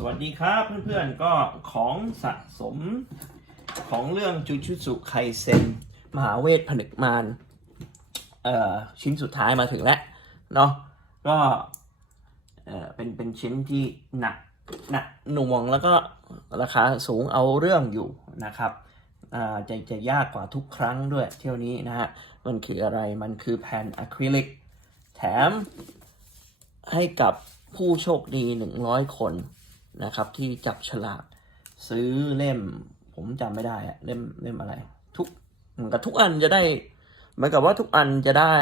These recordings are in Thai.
สวัสดีครับเพื่อนๆก็ของสะสมของเรื่องจูชุสุไคเซนมหาเวทผนึกมารเอ่อชิ้นสุดท้ายมาถึงแล้วเนาะก็เออเป็นเป็นชิ้นที่หนักหนักหน่วงแล้วก็ราคาสูงเอาเรื่องอยู่นะครับจะจะยากกว่าทุกครั้งด้วยเที่ยวนี้นะฮะ มันคืออะไรมันคือแผ่นอะคริลิก แถมให้กับผู้โชคดี 100 คน นะครับ ที่จับฉลากซื้อเล่ม ผมจำไม่ได้อะเล่มเล่มอะไร ทุกเหมือนกับทุกอันจะได้เหมือนกับว่าทุกอันจะได้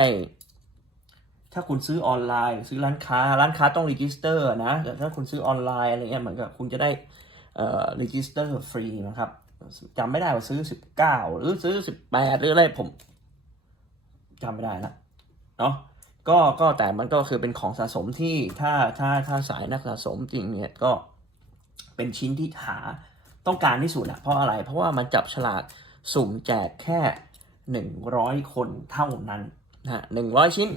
ถ้าคุณซื้อออนไลน์ ซื้อร้านค้าร้านค้าต้องรีจิสเตอร์นะแต่ถ้าคุณซื้อออนไลน์อะไรเงี้ยเหมือนกับคุณจะได้เอ่อรีจิสเตอร์ฟรีนะครับจำไม่ได้ว่าซื้อ19หรือซื้อ18หรืออะไรผมจำไม่ได้ละเนาะก็ก็แต่มันก็คือเป็นของสะสมที่ถ้าถ้าถ้าสายนักสะสมจริงเนี่ยก็ เป็นชิ้นที่หาต้องการที่สุดอะเพราะอะไร เพราะว่ามันจับฉลากสุ่มแจกแค่หนึ่งร้อยคนเท่านั้นนะหนึ่งร้อยชิ้น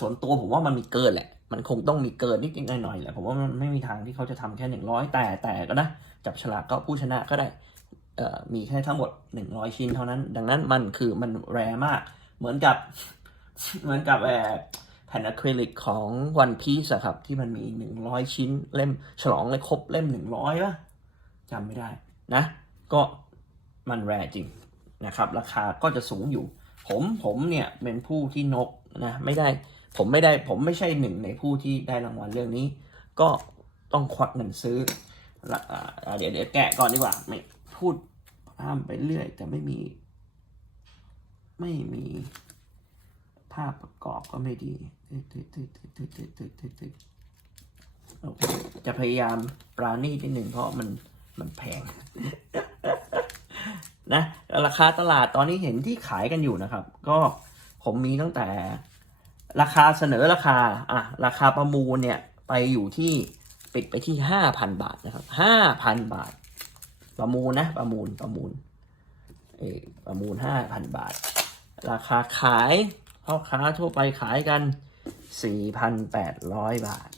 ส่วนตัวผมว่ามันมีเกินแหละ มันคงต้องมีเกินนิดๆหน่อยๆแหละผมว่ามันไม่มีทางที่เขาจะทำแค่หนึ่งร้อยแต่แต่ก็นะจับฉลากก็ผู้ชนะก็ได้มีแค่ทั้งหมดหนึ่งร้อยชิ้นเท่านั้น ดังนั้นมันคือมันแรมาก เหมือนกับเหมือนกับแแผ่นอะคริลิกของ One Piece อะครับ ที่มันมีหนึ่งร้อยชิ้นเล่มฉลองเลยครบเล่มหนึ่งร้อยป่ะจำไม่ได้นะ ก็มันแรจริงนะครับ ราคาก็จะสูงอยู่ ผมผมเนี่ยเป็นผู้ที่นกนะไม่ได้ผมไม่ได้ผมไม่ใช่หนึ่งในผู้ที่ได้รางวัลเรื่องนี้ ก็ต้องควักเงินซื้ออเดี๋ยวเดี๋ยวแกะก่อนดีกว่าไม่พูดอ้ามไปเรื่อย แต่ไม่มี ไม่มีาพประกอบก็ไม่ดีจะพยายามปราณีที่หนึ่งเพราะมันมันแพงนะราคาตลาดตอนนี้เห็นที่ขายกันอยู่นะครับ ก็ผมมีตั้งแต่ ราคาเสนอราคาอะราคาประมูลเนี่ยไปอยู่ที่ปิดไปที่ห้าพันบาทนะครับห้าพันบาท ประมูลนะ ประมูลประมูลเออประมูลห้าพันบาท ราคาขาย พ่อค้าทั่วไปขายกัน 4,800 บาท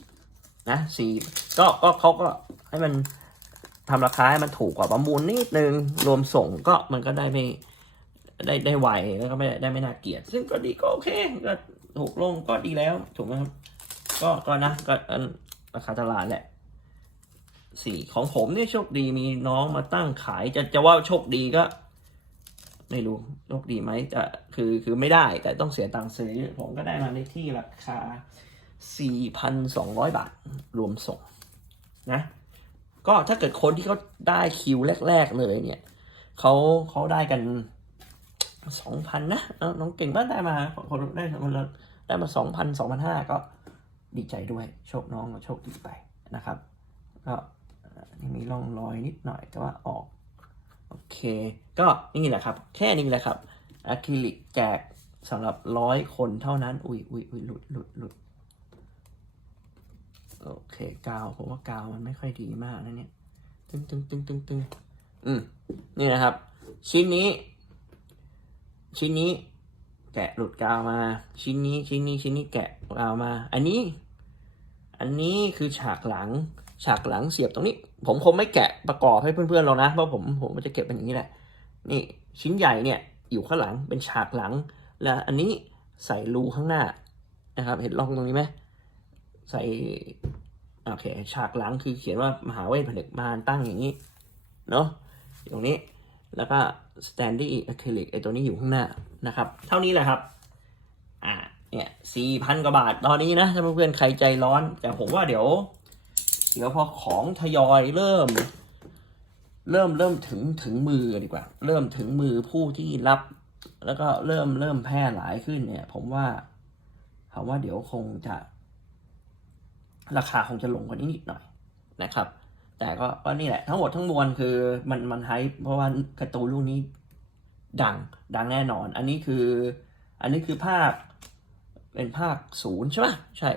นะสี่ก็ก็เขาก็ให้มันทำราคาให้มันถูกกว่าประมูลนิดนึง รวมส่งก็มันก็ได้ไม่ได้ได้ไวแล้วก็ไม่ได้ไม่น่าเกลียด ซึ่งก็ดีก็โอเคก็ถูกลงก็ดีแล้วถูกไหมครับ ก็ก็นะก็อันราคาตลาดแหละสี่ของผมเนี่ยโชคดีมีน้องมาตั้งขายจะจะว่าโชคดีก็ ไม่รู้โชคดีไหมแต่คือคือไม่ได้แต่ต้องเสียตังค์ซื้อ ผมก็ได้มาในที่ราคา 4,200 บาท รวมส่งนะ ก็ถ้าเกิดคนที่เขาได้คิวแรก ๆ เลยเนี่ยเขาเขาได้กัน 2,000 นะ น้องเก่งบ้านได้มาคนได้คนละได้มา 2,000 2,500 ก็ดีใจด้วย โชคน้องโชคดีไปนะครับ ก็ยังมีร่องรอยนิดหน่อยแต่ว่าออก โอเค ก็นี่แหละครับ แค่นี้แหละครับอะคริลิกแจกสำหรับร้อยคนเท่านั้น อุ้ยอุ้ยอุ้ยหลุดหลุดหลุดโอเคกาวผมว่ากาวมันไม่ค่อยดีมากนะเนี่ยตึงตึงตึงตึงตึงอืมนี่นะครับ ชิ้นนี้ ชิ้นนี้ แกะหลุดกาวมา ชิ้นนี้ชิ้นนี้ชิ้นนี้แกะกาวมา อันนี้ อันนี้คือฉากหลัง ฉากหลังเสียบตรงนี้ ผมคงไม่แกะประกอบให้เพื่อนๆเรานะเพราะผมผมจะเก็บเป็นอย่างนี้แหละนี่ชิ้นใหญ่เนี่ยอยู่ข้างหลังเป็นฉากหลัง แล้วอันนี้ใส่รูข้างหน้านะครับ เห็นร่องตรงนี้ไหมใส่โอเคฉากหลังคือเขียนว่ามหาเวทผนึกมารตั้งอย่างนี้เนาะตรงนี้แล้วก็ standing acrylic ไอตัวนี้อยู่ข้างหน้านะครับ เท่านี้แหละครับอ่าเนี่ยสี่พันกว่าบาทตอนนี้นะถ้าเพื่อนๆใครใจร้อน แต่ผมว่าเดี๋ยว เดี๋ยวพอของทยอยเริ่ม เริ่มเริ่มถึงถึงมือดีกว่า เริ่มถึงมือผู้ที่รับ แล้วก็เริ่มเริ่มแพร่หลายขึ้นเนี่ย ผมว่าผมว่าเดี๋ยวคงจะ ราคาคงจะลงกว่านี้นิดหน่อยนะครับ แต่ก็ก็นี่แหละ ทั้งหมดทั้งมวลคือมันมันไฮเพราะว่าการ์ตูนลูกนี้ดังดังแน่นอน อันนี้คือ อันนี้คือภาคเป็นภาคศูนย์ใช่ปะใช่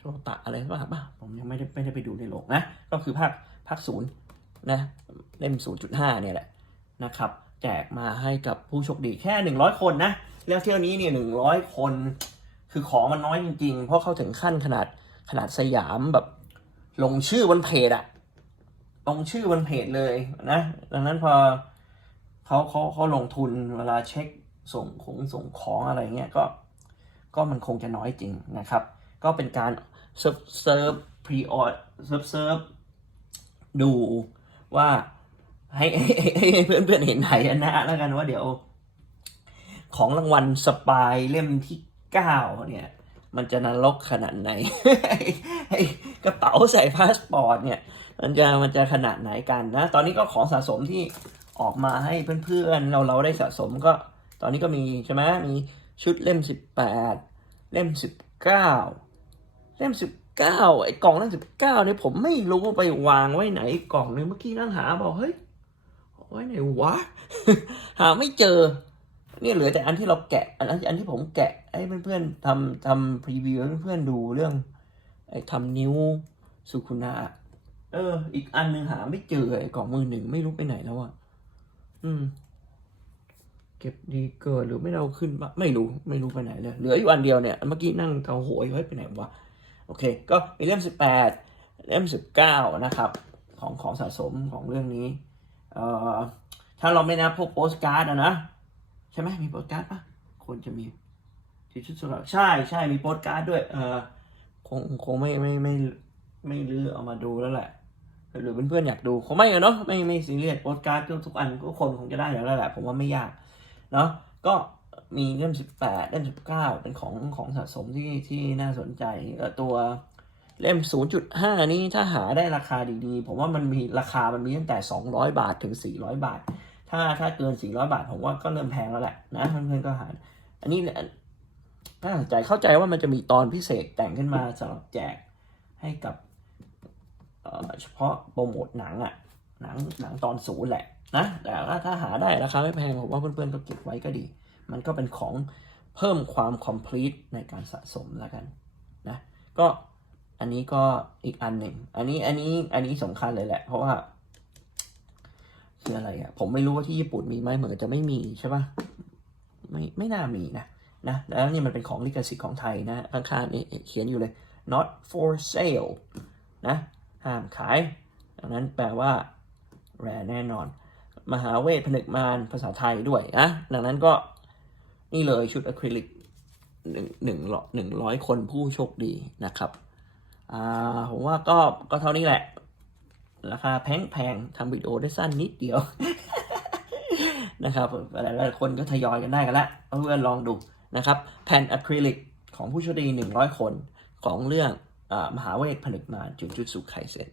โชตะอะไรป่ะป่ะผมยังไม่ได้ไม่ได้ไปดูในโลกนะ ก็คือภาคภาคศูนย์นะเล่มศูนย์จุดห้าเนี่ยแหละนะครับแจกมาให้กับผู้โชคดีแค่หนึ่งร้อยคนนะแล้วเที่ยวนี้เนี่ยหนึ่งร้อยคน คือของมันน้อยจริงๆ เพราะเขาถึงขั้นขนาดขนาดสยามแบบ ลงชื่อบนเพจอะลงชื่อบนเพจเลยนะดังนั้นพอเขาเขาเขาลงทุนเวลาเช็คส่งของส่งของอะไรเงี้ยก็ก็มันคงจะน้อยจริงนะครับ ก็เป็นการ เซิร์ฟเซิร์ฟพรีออดเซิร์ฟเซิร์ฟดูว่าให้ให้เพื่อนเพื่อนเห็นไหนนะแล้วกันว่าเดี๋ยว ของรางวัลสปายเล่มที่เก้าเนี่ย มันจะนรกขนาดไหนกระเป๋าใส่พาสปอร์ตเนี่ย มันจะมันจะขนาดไหนกันนะ ตอนนี้ก็ของสะสมที่ออกมาให้เพื่อนๆ เราเราได้สะสมก็ ตอนนี้ก็มีใช่ไหมมีชุดเล่มสิบแปดเล่มสิบเก้า เล่มสิบเก้าไอ้กล่องเล่มสิบเก้าเนี่ยผมไม่รู้ว่าไปวางไว้ไหนกล่องนึงเมื่อกี้นั่งหาบอกเฮ้ยไว้ไหนวะ หาไม่เจอ เนี่ยเหลือแต่อันที่เราแกะ อันอันที่ผมแกะให้เพื่อนๆทำทำพรีวิวให้เพื่อนๆดูเรื่องไอ้ทำนิ้วสุคุนะเออ อีกอันหนึ่งหาไม่เจอไอ้กล่องมือหนึ่งไม่รู้ไปไหนแล้วอะอืม เก็บดีเกินหรือไม่เอาขึ้นไม่รู้ไม่รู้ไปไหนเลยเหลืออยู่อันเดียวเนี่ยเมื่อกี้นั่งเกาหัวอยู่เฮ้ยไปไหนวะ โอเค ก็มีเล่มสิบแปดเล่มสิบเก้านะครับ ของของสะสมของเรื่องนี้ เอ่อ ถ้าเราไม่นับพวกโปสการ์ดอะนะ ใช่ไหมมีโปสการ์ดปะควรจะมีที่ชุดสำหรับใช่ใช่มีโปสการ์ดด้วย เออคงคงไม่ไม่ไม่ไม่รื้อเอามาดูแล้วแหละ หรือเพื่อนๆอยากดูคงไม่เนาะไม่ไม่ซีเรียสโปสการ์ดทุกอันก็คนคงจะได้อยู่แล้วแหละผมว่าไม่ยาก เนาะก็ มีเล่มสิบแปดเล่มสิบเก้าเป็นของของสะสมที่ที่น่าสนใจเออตัวเล่มศูนย์จุดห้านี้ถ้าหาได้ราคาดีๆ ผมว่ามันมีราคามันมีตั้งแต่สองร้อยบาทถึงสี่ร้อยบาท ถ้าถ้าเกิน 400 บาท ผมว่าก็เริ่มแพงแล้วแหละนะเพื่อนๆก็หา อันนี้น่าสนใจเข้าใจว่ามันจะมีตอนพิเศษแต่งขึ้นมาสำหรับแจกให้กับเเฉพาะโปรโมทหนังอะหนังหนังตอนศูนย์แหละนะแต่ว่าถ้าหาได้ราคาไม่แพงผมว่าเพื่อนๆก็เก็บไว้ก็ดี มันก็เป็นของเพิ่มความ complete ในการสะสมแล้วกันนะก็อันนี้ก็อีกอันหนึ่ง อันนี้อันนี้อันนี้สำคัญเลยแหละ เพราะว่าคืออะไรอะ่ะผมไม่รู้ว่าที่ญี่ปุ่นมีไหมเหมือนจะไม่มีใช่ปะไม่ไม่น่ามีนะนะแล้วนี่มันเป็นของลิขสิทธิ์ของไทยนะข้างๆนี่เขียนอยู่เลย not for sale นะห้ามขายดังนั้นแปลว่าแรแน่นอน มหาเวทผนึกมารภาษาไทยด้วยนะดังนั้นก็ นี่เลยชุดอะคริลิกหนึ่งหนึ่งร้อยหนึ่งร้อยคนผู้โชคดีนะครับอ่าผมว่าก็ก็เท่านี้แหละ ราคาแพงๆทำวิดีโอได้สั้นนิดเดียวนะครับหลายๆคนก็ทยอยกันได้กันละเพื่อนลองดูนะครับ แผ่นอะคริลิกของผู้โชคดี100คนของเรื่องอมหาเวทผนึกมาจุดจุดสุไคเซ็น